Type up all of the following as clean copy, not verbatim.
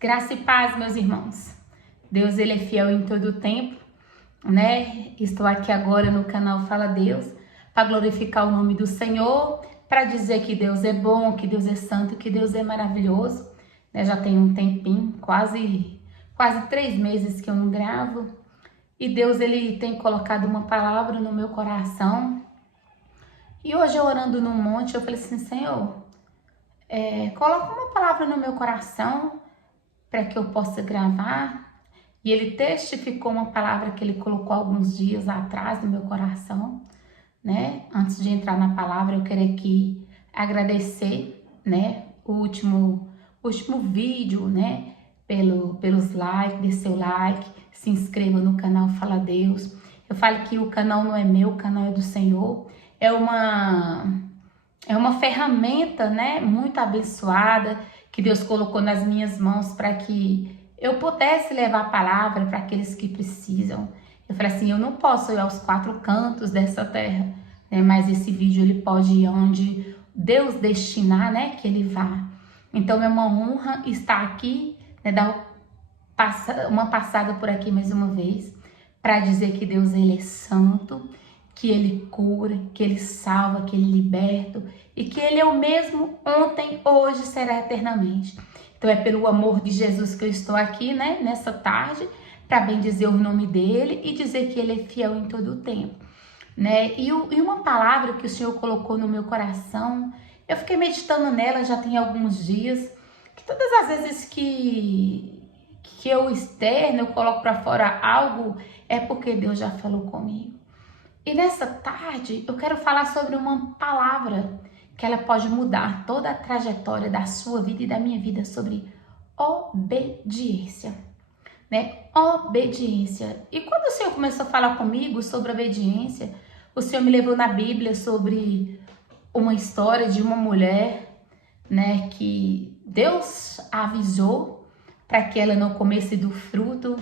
Graça e paz, meus irmãos. Deus, ele é fiel em todo o tempo, né? Estou aqui agora no canal Fala Deus para glorificar o nome do Senhor, para dizer que Deus é bom, que Deus é santo, que Deus é maravilhoso. Né? Já tem um tempinho, quase 3 meses que eu não gravo. E Deus, ele tem colocado uma palavra no meu coração. E hoje, eu orando no monte, eu falei assim, Senhor, coloca uma palavra no meu coração para que eu possa gravar. E ele testificou uma palavra que ele colocou alguns dias atrás no meu coração, né? Antes de entrar na palavra, eu queria aqui agradecer, né? O último vídeo, né? Pelos likes, dê seu like, se inscreva no canal Fala Deus. Eu falo que o canal não é meu, o canal é do Senhor. É uma ferramenta, né? Muito abençoada, que Deus colocou nas minhas mãos para que eu pudesse levar a palavra para aqueles que precisam. Eu falei assim, eu não posso ir aos 4 cantos dessa terra, né? Mas esse vídeo ele pode ir onde Deus destinar, né? Que ele vá. Então é uma honra estar aqui, né? Dar uma passada por aqui mais uma vez, para dizer que Deus ele é santo, que ele cura, que ele salva, que ele liberta e que ele é o mesmo ontem, hoje, será eternamente. Então é pelo amor de Jesus que eu estou aqui, né, nessa tarde, para bendizer o nome dele e dizer que ele é fiel em todo o tempo, né? E uma palavra que o Senhor colocou no meu coração, eu fiquei meditando nela já tem alguns dias, que todas as vezes que eu externo, eu coloco para fora algo, é porque Deus já falou comigo. E nessa tarde eu quero falar sobre uma palavra que ela pode mudar toda a trajetória da sua vida e da minha vida, sobre obediência, né? Obediência. E quando o Senhor começou a falar comigo sobre obediência, o Senhor me levou na Bíblia sobre uma história de uma mulher, né, que Deus avisou para que ela não comesse do fruto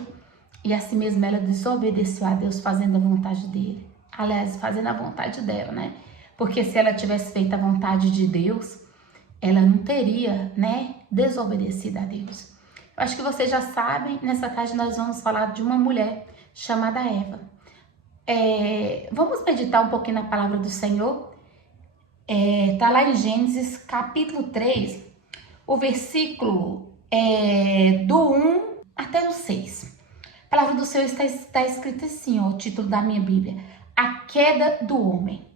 e assim mesmo ela desobedeceu a Deus, fazendo a vontade dele. Aliás, fazendo a vontade dela, né? Porque se ela tivesse feito a vontade de Deus, ela não teria, né, desobedecido a Deus. Eu acho que vocês já sabem, nessa tarde nós vamos falar de uma mulher chamada Eva. Vamos meditar um pouquinho na palavra do Senhor. Tá lá em Gênesis capítulo 3, o versículo do 1 até o 6. A palavra do Senhor está escrita assim, ó, o título da minha Bíblia. A queda do homem.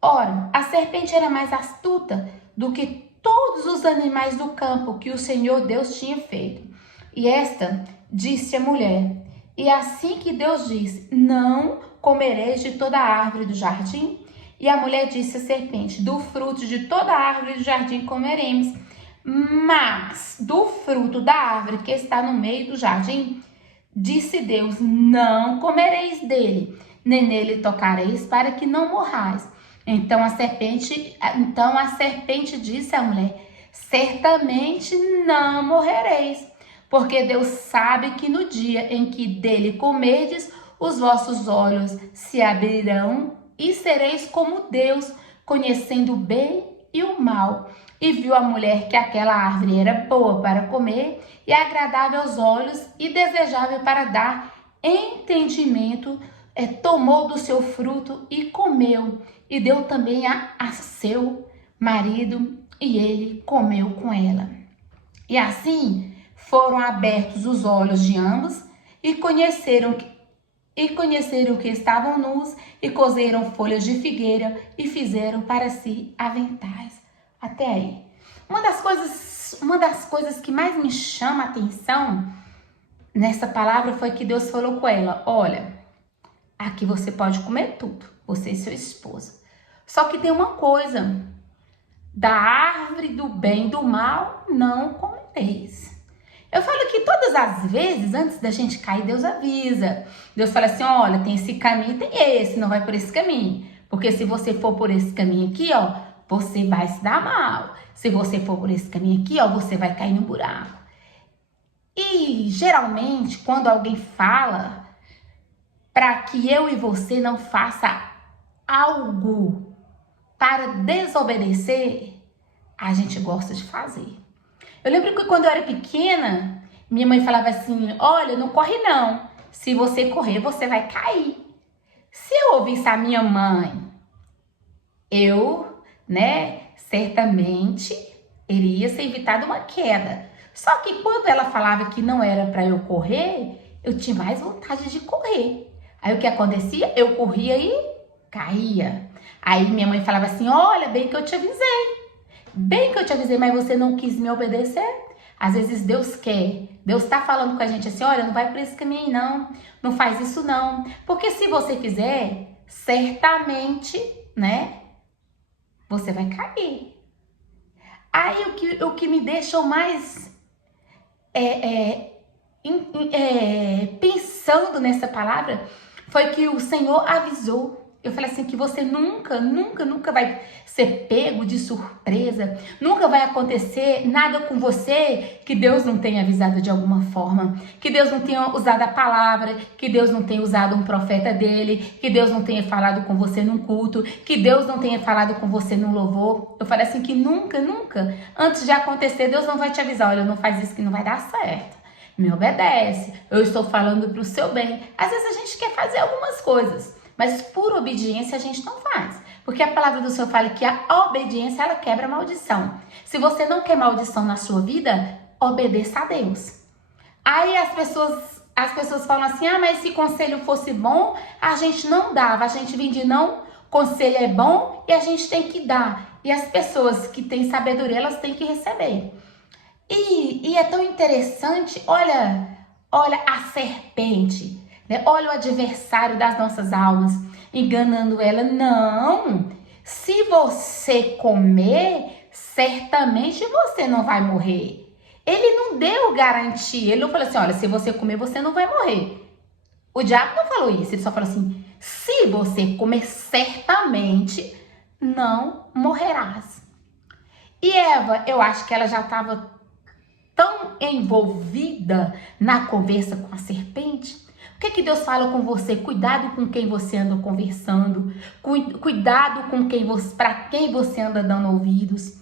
Ora, a serpente era mais astuta do que todos os animais do campo que o Senhor Deus tinha feito. E esta disse à mulher, e assim que Deus disse, não comereis de toda a árvore do jardim? E a mulher disse à serpente, do fruto de toda a árvore do jardim comeremos, mas do fruto da árvore que está no meio do jardim, disse Deus, não comereis dele, nem nele tocareis, para que não morrais. Então a serpente disse à mulher, certamente não morrereis, porque Deus sabe que no dia em que dele comerdes, os vossos olhos se abrirão e sereis como Deus, conhecendo o bem e o mal. E viu a mulher que aquela árvore era boa para comer e agradável aos olhos e desejável para dar entendimento, tomou do seu fruto e comeu, e deu também a seu marido, e ele comeu com ela. E assim foram abertos os olhos de ambos, e conheceram que estavam nus, e cozeram folhas de figueira, e fizeram para si aventais. Até aí. Uma das coisas que mais me chama a atenção nessa palavra foi que Deus falou com ela, olha, aqui você pode comer tudo, você e seu esposo. Só que tem uma coisa, da árvore do bem e do mal não comereis. Eu falo que todas as vezes, antes da gente cair, Deus avisa. Deus fala assim, olha, tem esse caminho, tem esse, não vai por esse caminho. Porque se você for por esse caminho aqui, ó, você vai se dar mal. Se você for por esse caminho aqui, ó, você vai cair no buraco. E geralmente, quando alguém fala para que eu e você não faça algo para desobedecer, a gente gosta de fazer. Eu lembro que quando eu era pequena, Minha mãe falava assim, olha, não corre não. Se você correr, você vai cair. Se eu ouvisse a minha mãe, eu, certamente iria ser evitada uma queda. Só que quando ela falava que não era para eu correr, eu tinha mais vontade de correr. Aí o que acontecia? Eu corria e caía. Aí minha mãe falava assim, olha, bem que eu te avisei. Bem que eu te avisei, mas você não quis me obedecer. Às vezes Deus quer. Deus tá falando com a gente assim, olha, não vai por esse caminho aí não. Não faz isso não. Porque se você fizer, certamente, você vai cair. Aí o que me deixou mais pensando nessa palavra foi que o Senhor avisou. Eu falei assim, que você nunca vai ser pego de surpresa, nunca vai acontecer nada com você que Deus não tenha avisado de alguma forma, que Deus não tenha usado a palavra, que Deus não tenha usado um profeta dele, que Deus não tenha falado com você num culto, que Deus não tenha falado com você num louvor. Eu falei assim, que nunca, antes de acontecer, Deus não vai te avisar, olha, não faz isso que não vai dar certo. Me obedece, eu estou falando para o seu bem. Às vezes a gente quer fazer algumas coisas, mas por obediência a gente não faz. Porque a palavra do Senhor fala que a obediência, ela quebra a maldição. Se você não quer maldição na sua vida, obedeça a Deus. Aí as pessoas falam assim, mas se conselho fosse bom, a gente não dava. A gente vendia, não, conselho é bom e a gente tem que dar. E as pessoas que têm sabedoria, elas têm que receber. E é tão interessante, olha a serpente, olha o adversário das nossas almas, enganando ela. Não, se você comer, certamente você não vai morrer. Ele não deu garantia, ele não falou assim, olha, se você comer, você não vai morrer. O diabo não falou isso, ele só falou assim, se você comer, certamente não morrerás. E Eva, eu acho que ela já estava tão envolvida na conversa com a serpente. O que Deus fala com você? Cuidado com quem você anda conversando. Cuidado com para quem você anda dando ouvidos.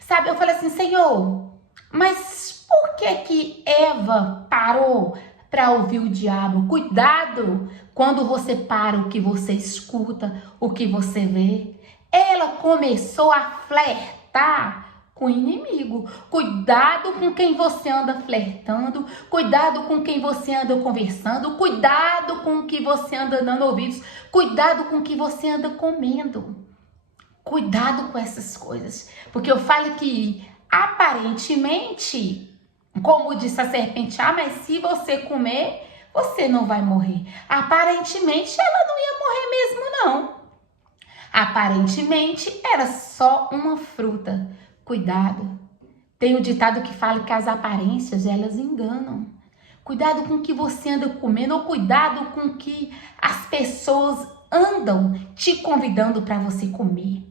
Sabe, eu falei assim, Senhor, mas por que Eva parou para ouvir o diabo? Cuidado quando você para o que você escuta, o que você vê. Ela começou a flertar com o inimigo. Cuidado com quem você anda flertando, cuidado com quem você anda conversando, cuidado com o que você anda dando ouvidos, cuidado com o que você anda comendo. Cuidado com essas coisas, porque eu falo que aparentemente, como disse a serpente, mas se você comer, você não vai morrer. Aparentemente ela não ia morrer mesmo não. Aparentemente era só uma fruta. Cuidado. Tem o ditado que fala que as aparências, elas enganam. Cuidado com o que você anda comendo, ou cuidado com o que as pessoas andam te convidando para você comer.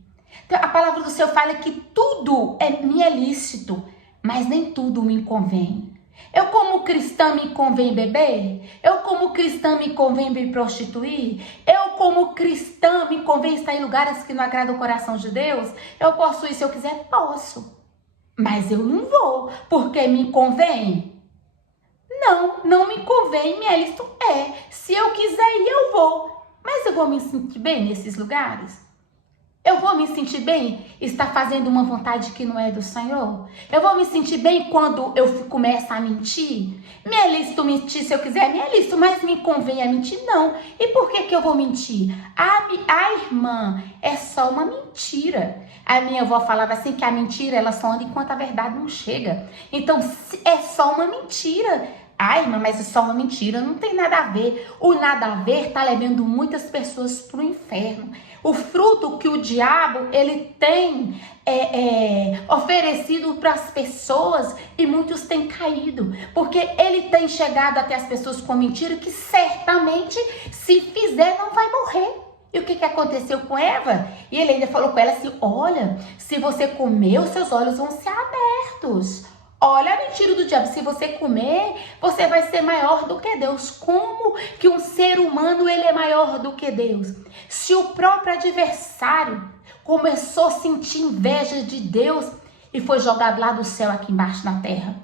Então, a palavra do Senhor fala que tudo me é lícito, mas nem tudo me convém. Eu como cristã me convém beber? Eu como cristã me convém me prostituir? Eu como cristã me convém estar em lugares que não agradam o coração de Deus? Eu posso ir se eu quiser? Posso. Mas eu não vou, porque me convém? Não me convém, me é lícito? Se eu quiser ir, eu vou. Mas eu vou me sentir bem nesses lugares? Eu vou me sentir bem estar fazendo uma vontade que não é do Senhor? Eu vou me sentir bem quando eu começo a mentir? Me é lícito mentir se eu quiser? Me é lícito, mas me convém a mentir? Não. E por que eu vou mentir? A irmã, é só uma mentira. A minha avó falava assim que a mentira, ela só anda enquanto a verdade não chega. Então, é só uma mentira. Irmã, mas é só uma mentira, não tem nada a ver. O nada a ver tá levando muitas pessoas pro inferno. O fruto que o diabo, ele tem oferecido para as pessoas, e muitos têm caído, porque ele tem chegado até as pessoas com a mentira que certamente, se fizer, não vai morrer. E o que aconteceu com Eva? E ele ainda falou com ela assim, olha, se você comer, os seus olhos vão ser abertos. Olha a mentira do diabo, se você comer, você vai ser maior do que Deus. Como que um ser humano, ele é maior do que Deus? Se o próprio adversário começou a sentir inveja de Deus e foi jogado lá do céu aqui embaixo na terra.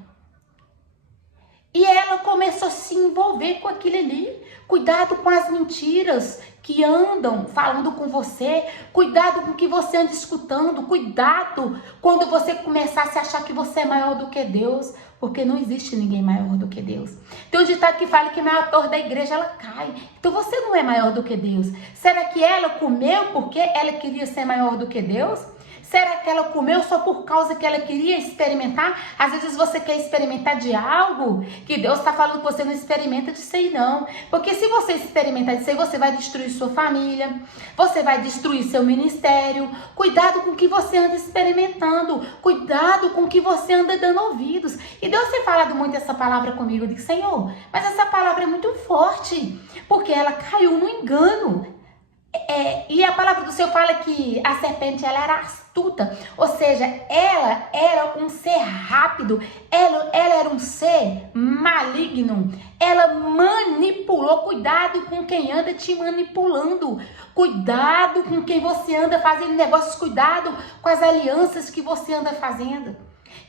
E ela começou a se envolver com aquilo ali. Cuidado com as mentiras que andam falando com você. Cuidado com o que você anda escutando. Cuidado quando você começar a se achar que você é maior do que Deus. Porque não existe ninguém maior do que Deus. Tem um ditado que fala que a maior torre da igreja, ela cai. Então você não é maior do que Deus. Será que ela comeu porque ela queria ser maior do que Deus? Será que ela comeu só por causa que ela queria experimentar? Às vezes você quer experimentar de algo que Deus está falando que você não experimenta disso aí não. Porque se você experimentar disso aí, você vai destruir sua família, você vai destruir seu ministério. Cuidado com o que você anda experimentando. Cuidado com o que você anda dando ouvidos. E Deus tem falado muito essa palavra comigo. Eu digo, Senhor, mas essa palavra é muito forte. Porque ela caiu no engano. E a palavra do Senhor fala que a serpente ela era astuta, ou seja, ela era um ser rápido, ela era um ser maligno, ela manipulou. Cuidado com quem anda te manipulando, cuidado com quem você anda fazendo negócios, cuidado com as alianças que você anda fazendo.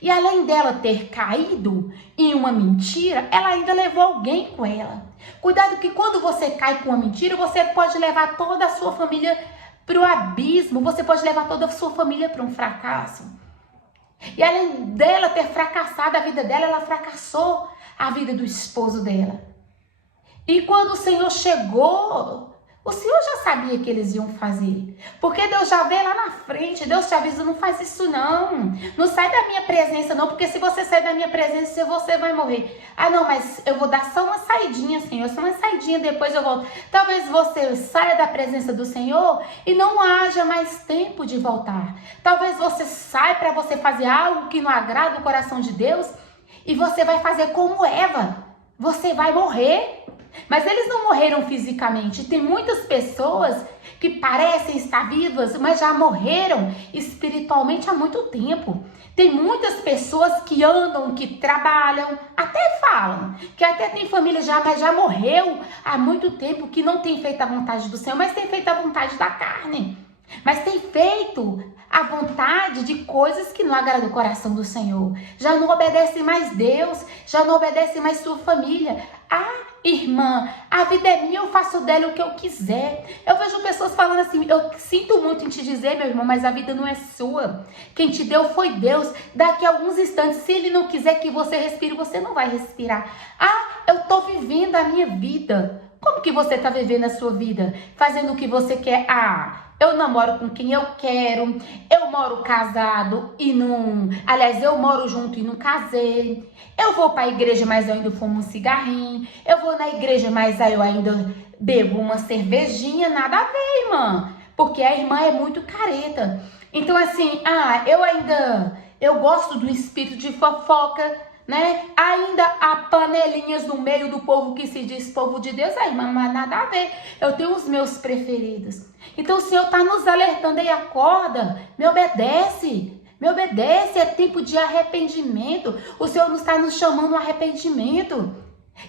E além dela ter caído em uma mentira, ela ainda levou alguém com ela. Cuidado que quando você cai com uma mentira, você pode levar toda a sua família para o abismo. Você pode levar toda a sua família para um fracasso. E além dela ter fracassado a vida dela, ela fracassou a vida do esposo dela. E quando o Senhor chegou, o Senhor já sabia que eles iam fazer. Porque Deus já vê lá na frente. Deus te avisa, não faz isso não. Não sai da minha presença não. Porque se você sair da minha presença, você vai morrer. Ah não, mas eu vou dar só uma saidinha, Senhor. Só uma saidinha, depois eu volto. Talvez você saia da presença do Senhor e não haja mais tempo de voltar. Talvez você saia para você fazer algo que não agrada o coração de Deus. E você vai fazer como Eva. Você vai morrer. Mas eles não morreram fisicamente. Tem muitas pessoas que parecem estar vivas, mas já morreram espiritualmente há muito tempo. Tem muitas pessoas que andam, que trabalham, até falam, que até tem família já, mas já morreu há muito tempo, que não tem feito a vontade do Senhor, mas tem feito a vontade da carne. Mas tem feito a vontade de coisas que não agradam o coração do Senhor. Já não obedece mais Deus, já não obedece mais sua família. Irmã, a vida é minha, eu faço dela o que eu quiser. Eu vejo pessoas falando assim, eu sinto muito em te dizer, meu irmão, mas a vida não é sua. Quem te deu foi Deus. Daqui a alguns instantes, se Ele não quiser que você respire, você não vai respirar. Eu tô vivendo a minha vida. Como que você tá vivendo a sua vida? Fazendo o que você quer? Eu namoro com quem eu quero, eu moro casado e não... Aliás, eu moro junto e não casei. Eu vou para a igreja, mas eu ainda fumo um cigarrinho. Eu vou na igreja, mas aí eu ainda bebo uma cervejinha. Nada a ver, irmã. Porque a irmã é muito careta. Então, assim, eu gosto do espírito de fofoca, né? Ainda há panelinhas no meio do povo que se diz povo de Deus. Aí, mas nada a ver. Eu tenho os meus preferidos. Então o Senhor está nos alertando aí, acorda, me obedece, é tempo de arrependimento. O Senhor não está nos chamando ao arrependimento.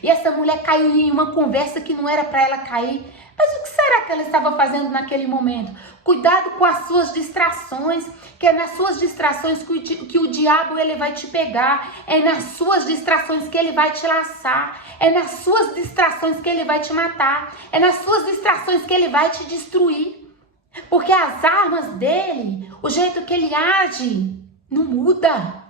E essa mulher caiu em uma conversa que não era para ela cair. Mas o que será que ela estava fazendo naquele momento? Cuidado com as suas distrações, que é nas suas distrações que o diabo ele vai te pegar. É nas suas distrações que ele vai te laçar. É nas suas distrações que ele vai te matar. É nas suas distrações que ele vai te destruir. Porque as armas dele, o jeito que ele age, não muda.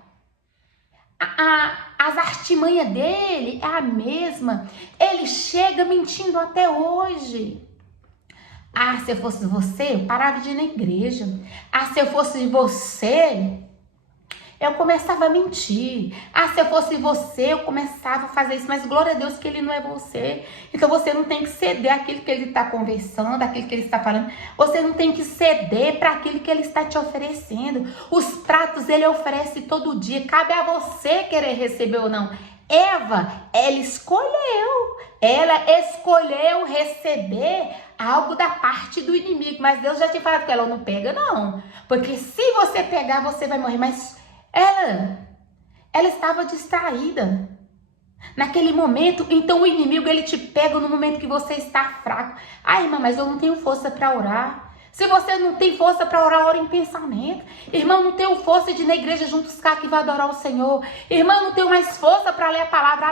As artimanhas dele é a mesma. Ele chega mentindo até hoje. Se eu fosse você, eu parava de ir na igreja. Se eu fosse você, eu começava a mentir. Se eu fosse você, eu começava a fazer isso. Mas glória a Deus que ele não é você. Então você não tem que ceder àquilo que ele está conversando, àquilo que ele está falando. Você não tem que ceder para aquilo que ele está te oferecendo. Os pratos ele oferece todo dia. Cabe a você querer receber ou não. Eva, ela escolheu receber algo da parte do inimigo. Mas Deus já tinha falado que ela não pega, não. Porque se você pegar, você vai morrer. Mas ela estava distraída naquele momento. Então o inimigo ele te pega no momento que você está fraco. Irmã, mas eu não tenho força para orar. Se você não tem força para orar, ora em pensamento. Irmão, não tenho força de ir na igreja juntos cá que vai adorar o Senhor. Irmão, não tenho mais força para ler a palavra.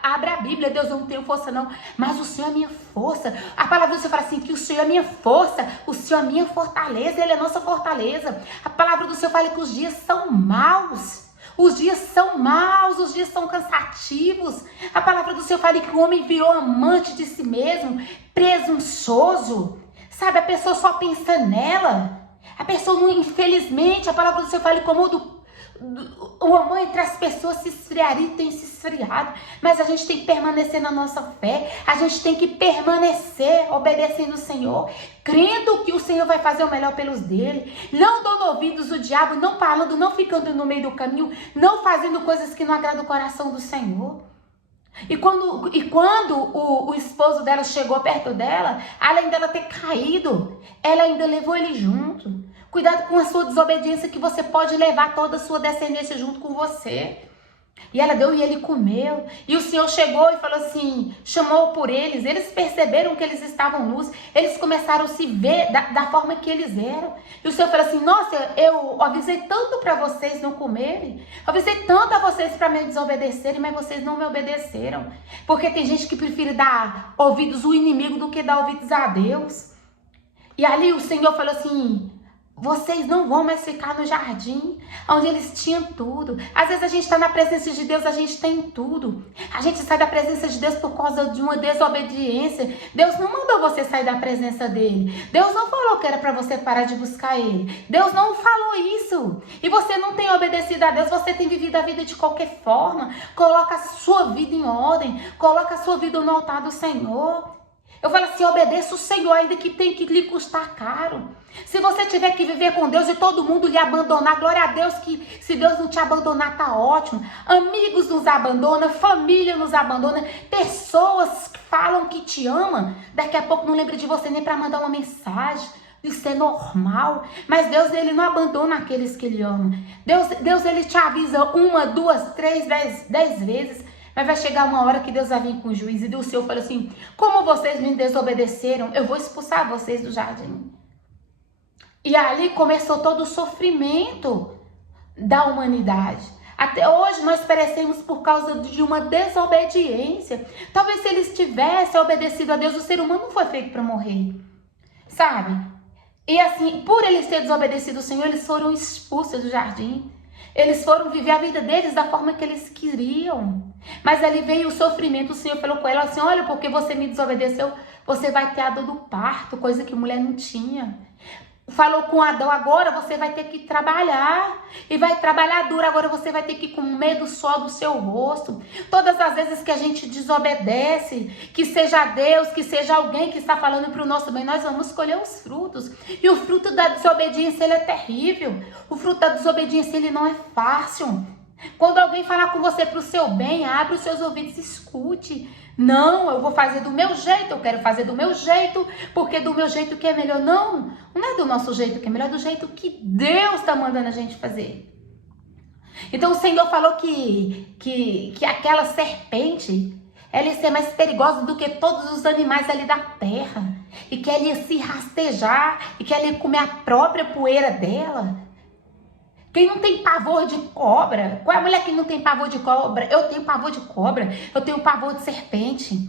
Abre a Bíblia. Deus, eu não tenho força não. Mas o Senhor é minha força. A palavra do Senhor fala assim, que o Senhor é minha força. O Senhor é minha fortaleza. Ele é nossa fortaleza. A palavra do Senhor fala que os dias são maus. Os dias são maus, os dias são cansativos. A palavra do Senhor fala que o homem virou amante de si mesmo, presunçoso. Sabe, a pessoa só pensa nela. A pessoa, não, infelizmente, a palavra do Senhor fala como o amor entre as pessoas se esfriaria e tem se esfriado. Mas a gente tem que permanecer na nossa fé. A gente tem que permanecer obedecendo o Senhor, crendo que o Senhor vai fazer o melhor pelos dele. Não dando ouvidos ao diabo, não falando, não ficando no meio do caminho, não fazendo coisas que não agradam o coração do Senhor. E quando o esposo dela chegou perto dela, além dela ter caído, ela ainda levou ele junto. Cuidado com a sua desobediência, que você pode levar toda a sua descendência junto com você. E ela deu e ele comeu. E o Senhor chegou e falou assim, chamou por eles. Eles perceberam que eles estavam nus. Eles começaram a se ver da forma que eles eram. E o Senhor falou assim, nossa, eu avisei tanto para vocês não comerem. Eu avisei tanto a vocês para me desobedecerem, mas vocês não me obedeceram. Porque tem gente que prefere dar ouvidos ao inimigo do que dar ouvidos a Deus. E ali o Senhor falou assim, vocês não vão mais ficar no jardim, onde eles tinham tudo. Às vezes a gente está na presença de Deus, a gente tem tudo. A gente sai da presença de Deus por causa de uma desobediência. Deus não mandou você sair da presença dele. Deus não falou que era para você parar de buscar ele. Deus não falou isso. E você não tem obedecido a Deus, você tem vivido a vida de qualquer forma. Coloca a sua vida em ordem, coloca a sua vida no altar do Senhor. Eu falo assim, obedeça o Senhor, ainda que tem que lhe custar caro. Se você tiver que viver com Deus e todo mundo lhe abandonar, glória a Deus, que se Deus não te abandonar, tá ótimo. Amigos nos abandonam, família nos abandona, pessoas que falam que te amam, daqui a pouco não lembra de você nem para mandar uma mensagem. Isso é normal, mas Deus, ele não abandona aqueles que ele ama. Deus ele te avisa 1, 2, 3, 10 vezes. Mas vai chegar uma hora que Deus vai vir com o juízo e o Senhor fala assim, como vocês me desobedeceram, eu vou expulsar vocês do jardim. E ali começou todo o sofrimento da humanidade. Até hoje nós perecemos por causa de uma desobediência. Talvez se eles tivessem obedecido a Deus, o ser humano não foi feito para morrer, sabe? E assim, por eles terem desobedecido o Senhor, eles foram expulsos do jardim. Eles foram viver a vida deles da forma que eles queriam. Mas ali veio o sofrimento. O Senhor falou com ela assim, olha, porque você me desobedeceu, você vai ter a dor do parto, coisa que mulher não tinha. Falou com Adão, agora você vai ter que trabalhar. E vai trabalhar duro, agora você vai ter que ir com medo só do seu rosto. Todas as vezes que a gente desobedece, que seja Deus, que seja alguém que está falando para o nosso bem, nós vamos colher os frutos. E o fruto da desobediência, ele é terrível. O fruto da desobediência, ele não é fácil. Quando alguém falar com você para o seu bem, abre os seus ouvidos e escute. Não, eu vou fazer do meu jeito, eu quero fazer do meu jeito, porque do meu jeito que é melhor. Não, não é do nosso jeito que é melhor, é do jeito que Deus está mandando a gente fazer. Então o Senhor falou que aquela serpente, ela ia ser mais perigosa do que todos os animais ali da terra. E que ela ia se rastejar, e que ela ia comer a própria poeira dela. Quem não tem pavor de cobra? Qual é a mulher que não tem pavor de cobra? Eu tenho pavor de cobra, eu tenho pavor de serpente.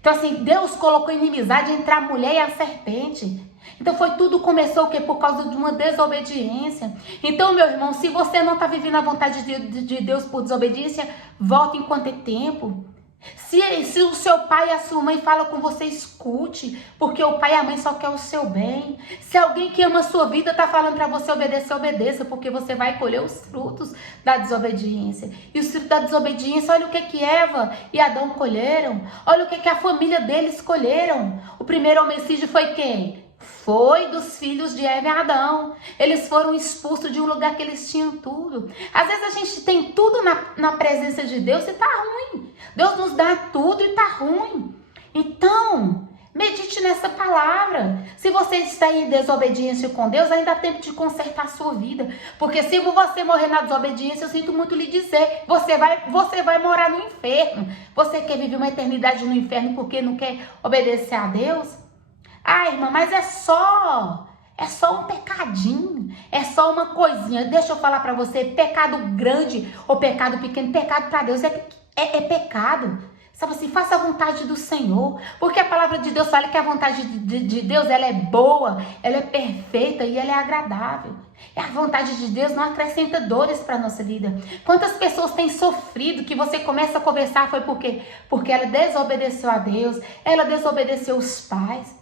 Então assim, Deus colocou inimizade entre a mulher e a serpente. Então tudo começou o quê? Por causa de uma desobediência. Então, meu irmão, se você não está vivendo a vontade de Deus por desobediência, volte enquanto é tempo. Se o seu pai e a sua mãe falam com você, escute, porque o pai e a mãe só querem o seu bem. Se alguém que ama a sua vida está falando para você obedecer, obedeça, porque você vai colher os frutos da desobediência. E os frutos da desobediência, olha o que Eva e Adão colheram, olha o que a família deles colheram. O primeiro homicídio foi quem? Foi dos filhos de Eva e Adão. Eles foram expulsos de um lugar que eles tinham tudo. Às vezes a gente tem tudo na presença de Deus e tá ruim. Deus nos dá tudo e tá ruim. Então, medite nessa palavra. Se você está em desobediência com Deus, ainda há tempo de consertar a sua vida. Porque se você morrer na desobediência, eu sinto muito lhe dizer, você vai morar no inferno. Você quer viver uma eternidade no inferno porque não quer obedecer a Deus? Ah, irmã, mas é É só um pecadinho, é só uma coisinha. Deixa eu falar para você, pecado grande ou pecado pequeno, pecado para Deus é pecado. Sabe assim, faça a vontade do Senhor, porque a palavra de Deus fala que a vontade de Deus, ela é boa, ela é perfeita e ela é agradável. E a vontade de Deus não acrescenta dores para a nossa vida. Quantas pessoas têm sofrido que você começa a conversar foi porque ela desobedeceu a Deus, ela desobedeceu os pais.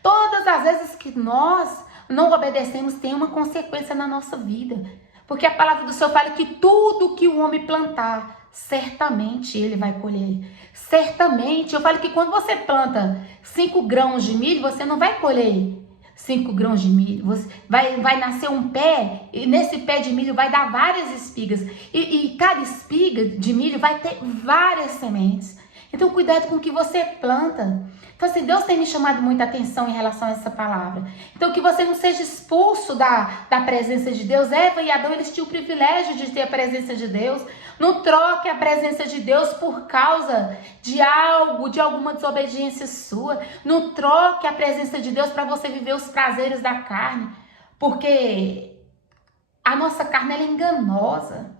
Todas as vezes que nós não obedecemos tem uma consequência na nossa vida. Porque a palavra do Senhor fala que tudo que o homem plantar, certamente ele vai colher. Certamente. Eu falo que quando você planta 5 grãos de milho, você não vai colher 5 grãos de milho. Vai nascer um pé, e nesse pé de milho vai dar várias espigas. E cada espiga de milho vai ter várias sementes. Então, cuidado com o que você planta. Então, assim, Deus tem me chamado muita atenção em relação a essa palavra. Então, que você não seja expulso da presença de Deus. Eva e Adão, eles tinham o privilégio de ter a presença de Deus. Não troque a presença de Deus por causa de algo, de alguma desobediência sua. Não troque a presença de Deus para você viver os prazeres da carne. Porque a nossa carne, ela é enganosa.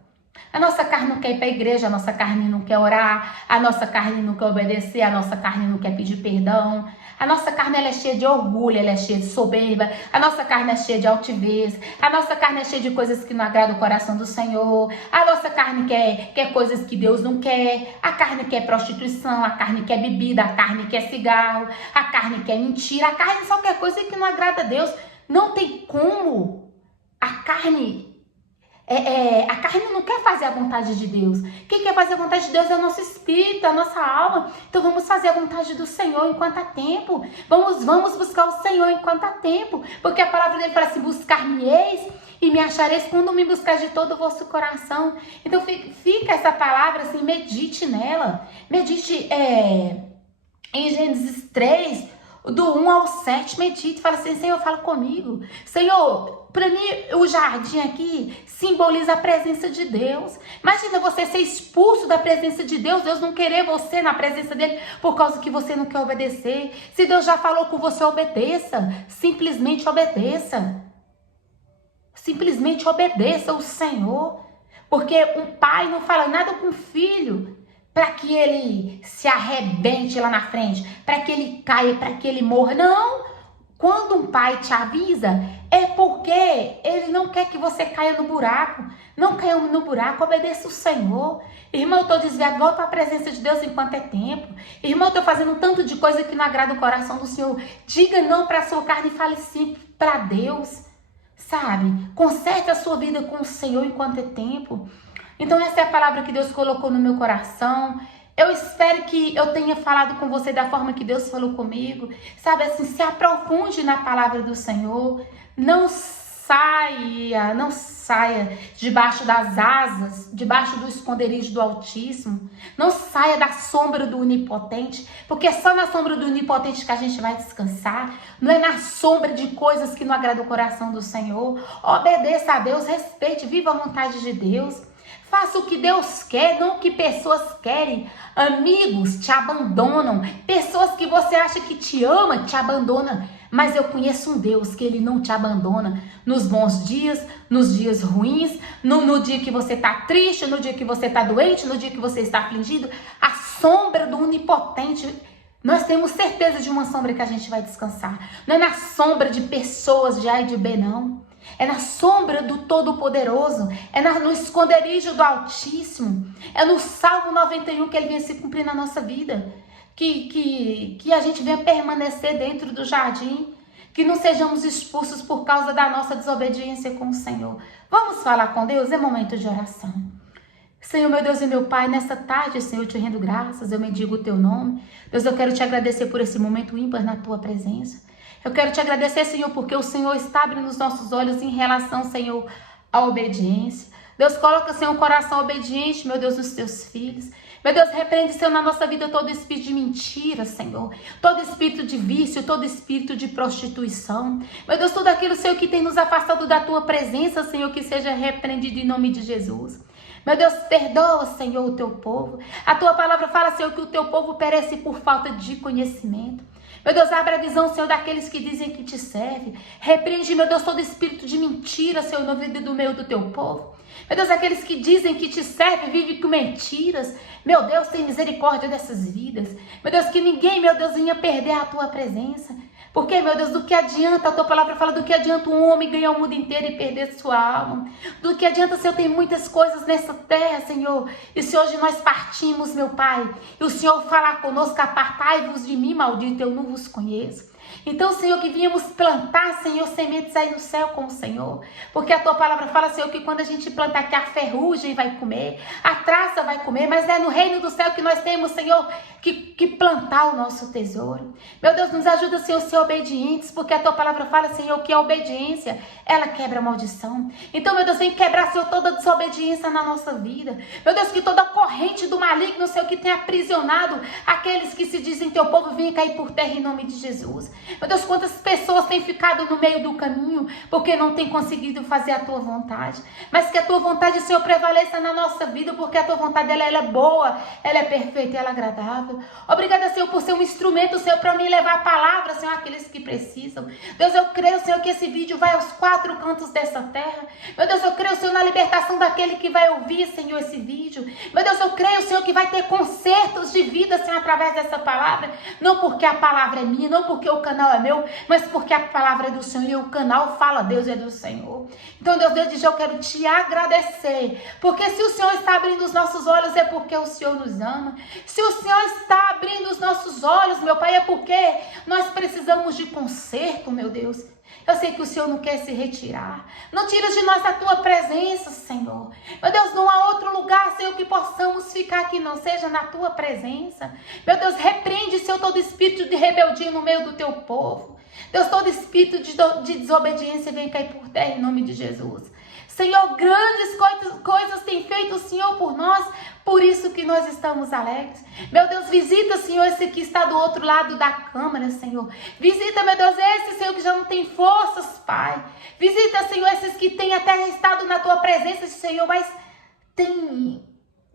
A nossa carne não quer ir para a igreja, a nossa carne não quer orar, a nossa carne não quer obedecer, a nossa carne não quer pedir perdão. A nossa carne, ela é cheia de orgulho, ela é cheia de soberba, a nossa carne é cheia de altivez, a nossa carne é cheia de coisas que não agradam o coração do Senhor, a nossa carne quer coisas que Deus não quer, a carne quer prostituição, a carne quer bebida, a carne quer cigarro, a carne quer mentira, a carne só quer coisa que não agrada a Deus. Não tem como a carne não quer fazer a vontade de Deus. Quem quer fazer a vontade de Deus é o nosso espírito, a nossa alma. Então vamos fazer a vontade do Senhor enquanto há tempo. Vamos buscar o Senhor enquanto há tempo. Porque a palavra dele fala assim, buscar-me-eis e me achareis quando me buscar de todo o vosso coração. Então fica essa palavra assim, medite nela. Medite em Gênesis 3, do 1 ao 7, medite, fala assim, Senhor, fala comigo. Senhor, para mim, o jardim aqui simboliza a presença de Deus. Imagina você ser expulso da presença de Deus, Deus não querer você na presença dele por causa que você não quer obedecer. Se Deus já falou com você, obedeça. Simplesmente obedeça. Simplesmente obedeça o Senhor. Porque um pai não fala nada com o filho para que ele se arrebente lá na frente, para que ele caia, para que ele morra. Não, quando um pai te avisa, é porque ele não quer que você caia no buraco. Não caia no buraco, obedeça o Senhor. Irmão, eu estou desviado, volta para a presença de Deus enquanto é tempo. Irmão, eu estou fazendo um tanto de coisa que não agrada o coração do Senhor. Diga não para a sua carne e fale sim para Deus. Sabe? Conserte a sua vida com o Senhor enquanto é tempo. Então essa é a palavra que Deus colocou no meu coração. Eu espero que eu tenha falado com você da forma que Deus falou comigo. Sabe assim, se aprofunde na palavra do Senhor. Não saia debaixo das asas, debaixo do esconderijo do Altíssimo. Não saia da sombra do Onipotente, porque é só na sombra do Onipotente que a gente vai descansar. Não é na sombra de coisas que não agradam o coração do Senhor. Obedeça a Deus, respeite, viva a vontade de Deus. Faça o que Deus quer, não o que pessoas querem. Amigos te abandonam. Pessoas que você acha que te ama, te abandonam. Mas eu conheço um Deus que ele não te abandona nos bons dias, nos dias ruins, no dia que você está triste, no dia que você está doente, no dia que você está afligido. A sombra do Onipotente, nós temos certeza de uma sombra que a gente vai descansar. Não é na sombra de pessoas de A e de B, não. É na sombra do Todo-Poderoso, é no esconderijo do Altíssimo, é no Salmo 91 que ele vem se cumprir na nossa vida, que a gente venha permanecer dentro do jardim, que não sejamos expulsos por causa da nossa desobediência com o Senhor. Vamos falar com Deus, é momento de oração. Senhor, meu Deus e meu Pai, nessa tarde, Senhor, eu te rendo graças, eu mendigo o teu nome. Deus, eu quero te agradecer por esse momento ímpar na tua presença. Eu quero te agradecer, Senhor, porque o Senhor está abrindo os nossos olhos em relação, Senhor, à obediência. Deus, coloca, Senhor, um coração obediente, meu Deus, nos teus filhos. Meu Deus, repreende, Senhor, na nossa vida todo espírito de mentira, Senhor. Todo espírito de vício, todo espírito de prostituição. Meu Deus, tudo aquilo, Senhor, que tem nos afastado da tua presença, Senhor, que seja repreendido em nome de Jesus. Meu Deus, perdoa, Senhor, o teu povo. A tua palavra fala, Senhor, que o teu povo perece por falta de conhecimento. Meu Deus, abre a visão, Senhor, daqueles que dizem que te servem. Repreende, meu Deus, todo espírito de mentira, Senhor, no vida do meio do teu povo. Meu Deus, aqueles que dizem que te servem, vivem com mentiras. Meu Deus, tem misericórdia dessas vidas. Meu Deus, que ninguém, meu Deus, venha perder a tua presença. Porque, meu Deus, do que adianta, a tua palavra fala, do que adianta um homem ganhar o mundo inteiro e perder sua alma? Do que adianta, Senhor, tem muitas coisas nessa terra, Senhor. E se hoje nós partimos, meu Pai, e o Senhor falar conosco, apartai-vos de mim, maldito, eu não vos conheço. Então, Senhor, que viemos plantar, Senhor, sementes aí no céu com o Senhor. Porque a tua palavra fala, Senhor, que quando a gente plantar aqui, a ferrugem vai comer, a traça vai comer, mas é no reino do céu que nós temos, Senhor, que plantar o nosso tesouro. Meu Deus, nos ajuda, Senhor, a ser obedientes, porque a tua palavra fala, Senhor, que a obediência, ela quebra a maldição. Então, meu Deus, vem quebrar, Senhor, toda desobediência na nossa vida. Meu Deus, que toda corrente do maligno, Senhor, que tem aprisionado aqueles que se dizem teu povo, venha cair por terra em nome de Jesus. Meu Deus, quantas pessoas têm ficado no meio do caminho porque não têm conseguido fazer a tua vontade. Mas que a tua vontade, Senhor, prevaleça na nossa vida, porque a tua vontade, ela é boa, ela é perfeita e ela é agradável. Obrigada, Senhor, por ser um instrumento, Senhor, para me levar a palavra, Senhor, àqueles que precisam. Deus, eu creio, Senhor, que esse vídeo vai aos 4 cantos dessa terra. Meu Deus, eu creio, Senhor, na libertação daquele que vai ouvir, Senhor, esse vídeo. Meu Deus, eu creio, Senhor, que vai ter concertos de vida, Senhor, através dessa palavra. Não porque a palavra é minha, não porque o canal é meu, mas porque a palavra é do Senhor e o canal fala, Deus é do Senhor. Então, Deus, desde já eu quero te agradecer, porque se o Senhor está abrindo os nossos olhos é porque o Senhor nos ama. Se o Senhor está abrindo os nossos olhos, meu Pai, é porque nós precisamos de conserto, meu Deus. Eu sei que o Senhor não quer se retirar. Não tira de nós a tua presença, Senhor. Meu Deus, não há outro lugar, Senhor, que possamos ficar que não seja na tua presença. Meu Deus, repreende, Senhor, todo espírito de rebeldia no meio do teu povo. Deus, todo espírito de desobediência vem cair por terra em nome de Jesus. Senhor, grandes coisas tem feito o Senhor por nós, por isso que nós estamos alegres. Meu Deus, visita, Senhor, esse que está do outro lado da câmara, Senhor. Visita, meu Deus, esse, Senhor, que já não tem forças, Pai. Visita, Senhor, esses que têm até estado na tua presença, Senhor, mas têm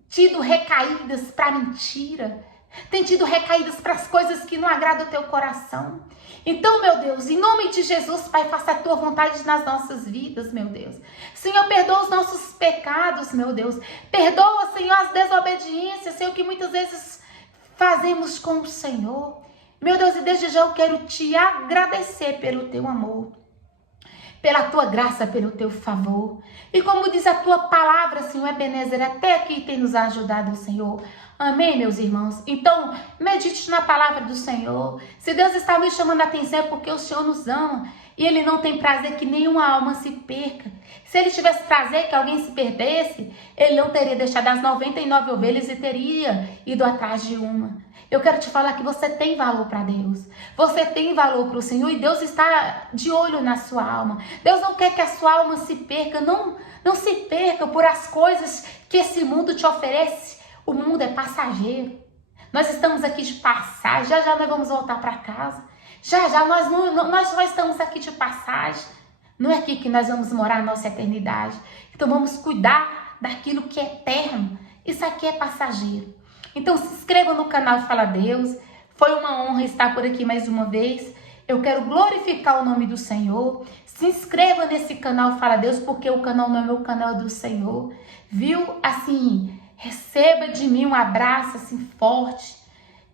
tido recaídas para mentira. Tem tido recaídas para as coisas que não agradam o teu coração. Então, meu Deus, em nome de Jesus, Pai, faça a tua vontade nas nossas vidas, meu Deus. Senhor, perdoa os nossos pecados, meu Deus. Perdoa, Senhor, as desobediências, Senhor, que muitas vezes fazemos com o Senhor. Meu Deus, e desde já eu quero te agradecer pelo teu amor, pela tua graça, pelo teu favor. E como diz a tua palavra, Senhor Ebenezer, até aqui tem nos ajudado, Senhor. Amém, meus irmãos? Então, medite na palavra do Senhor. Se Deus está me chamando a atenção é porque o Senhor nos ama. E Ele não tem prazer que nenhuma alma se perca. Se Ele tivesse prazer que alguém se perdesse, Ele não teria deixado as 99 ovelhas e teria ido atrás de uma. Eu quero te falar que você tem valor para Deus. Você tem valor para o Senhor e Deus está de olho na sua alma. Deus não quer que a sua alma se perca. Não se perca por as coisas que esse mundo te oferece. O mundo é passageiro. Nós estamos aqui de passagem. Já já nós vamos voltar para casa. Já já nós só estamos aqui de passagem. Não é aqui que nós vamos morar a nossa eternidade. Então vamos cuidar daquilo que é eterno. Isso aqui é passageiro. Então se inscreva no canal Fala Deus. Foi uma honra estar por aqui mais uma vez. Eu quero glorificar o nome do Senhor. Se inscreva nesse canal Fala Deus, porque o canal não é meu canal, é do Senhor. Viu? Assim, receba de mim um abraço assim forte.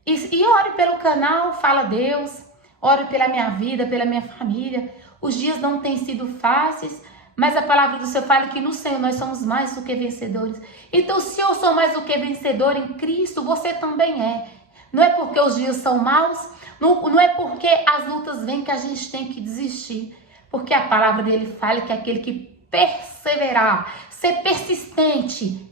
E ore pelo canal Fala Deus. Ore pela minha vida, pela minha família. Os dias não têm sido fáceis, mas a palavra do Senhor fala que no Senhor nós somos mais do que vencedores. Então, se eu sou mais do que vencedor em Cristo, você também é. Não é porque os dias são maus, não é porque as lutas vêm que a gente tem que desistir. Porque a palavra dele fala que aquele que perseverar, ser persistente,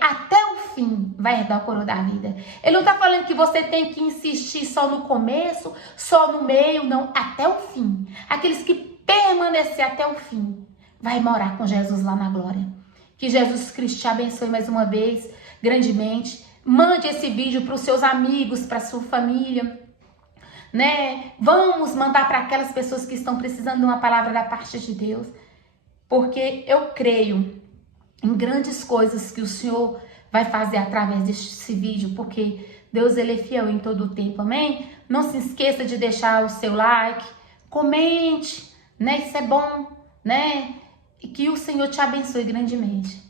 até o fim vai herdar a coroa da vida. Ele não está falando que você tem que insistir só no começo, só no meio, não, até o fim. Aqueles que permanecer até o fim vai morar com Jesus lá na glória. Que Jesus Cristo te abençoe mais uma vez, grandemente. Mande esse vídeo para os seus amigos, para a sua família, né? Vamos mandar para aquelas pessoas que estão precisando de uma palavra da parte de Deus, porque eu creio em grandes coisas que o Senhor vai fazer através desse vídeo, porque Deus, Ele é fiel em todo o tempo, amém? Não se esqueça de deixar o seu like, comente, né? Isso é bom, né? E que o Senhor te abençoe grandemente.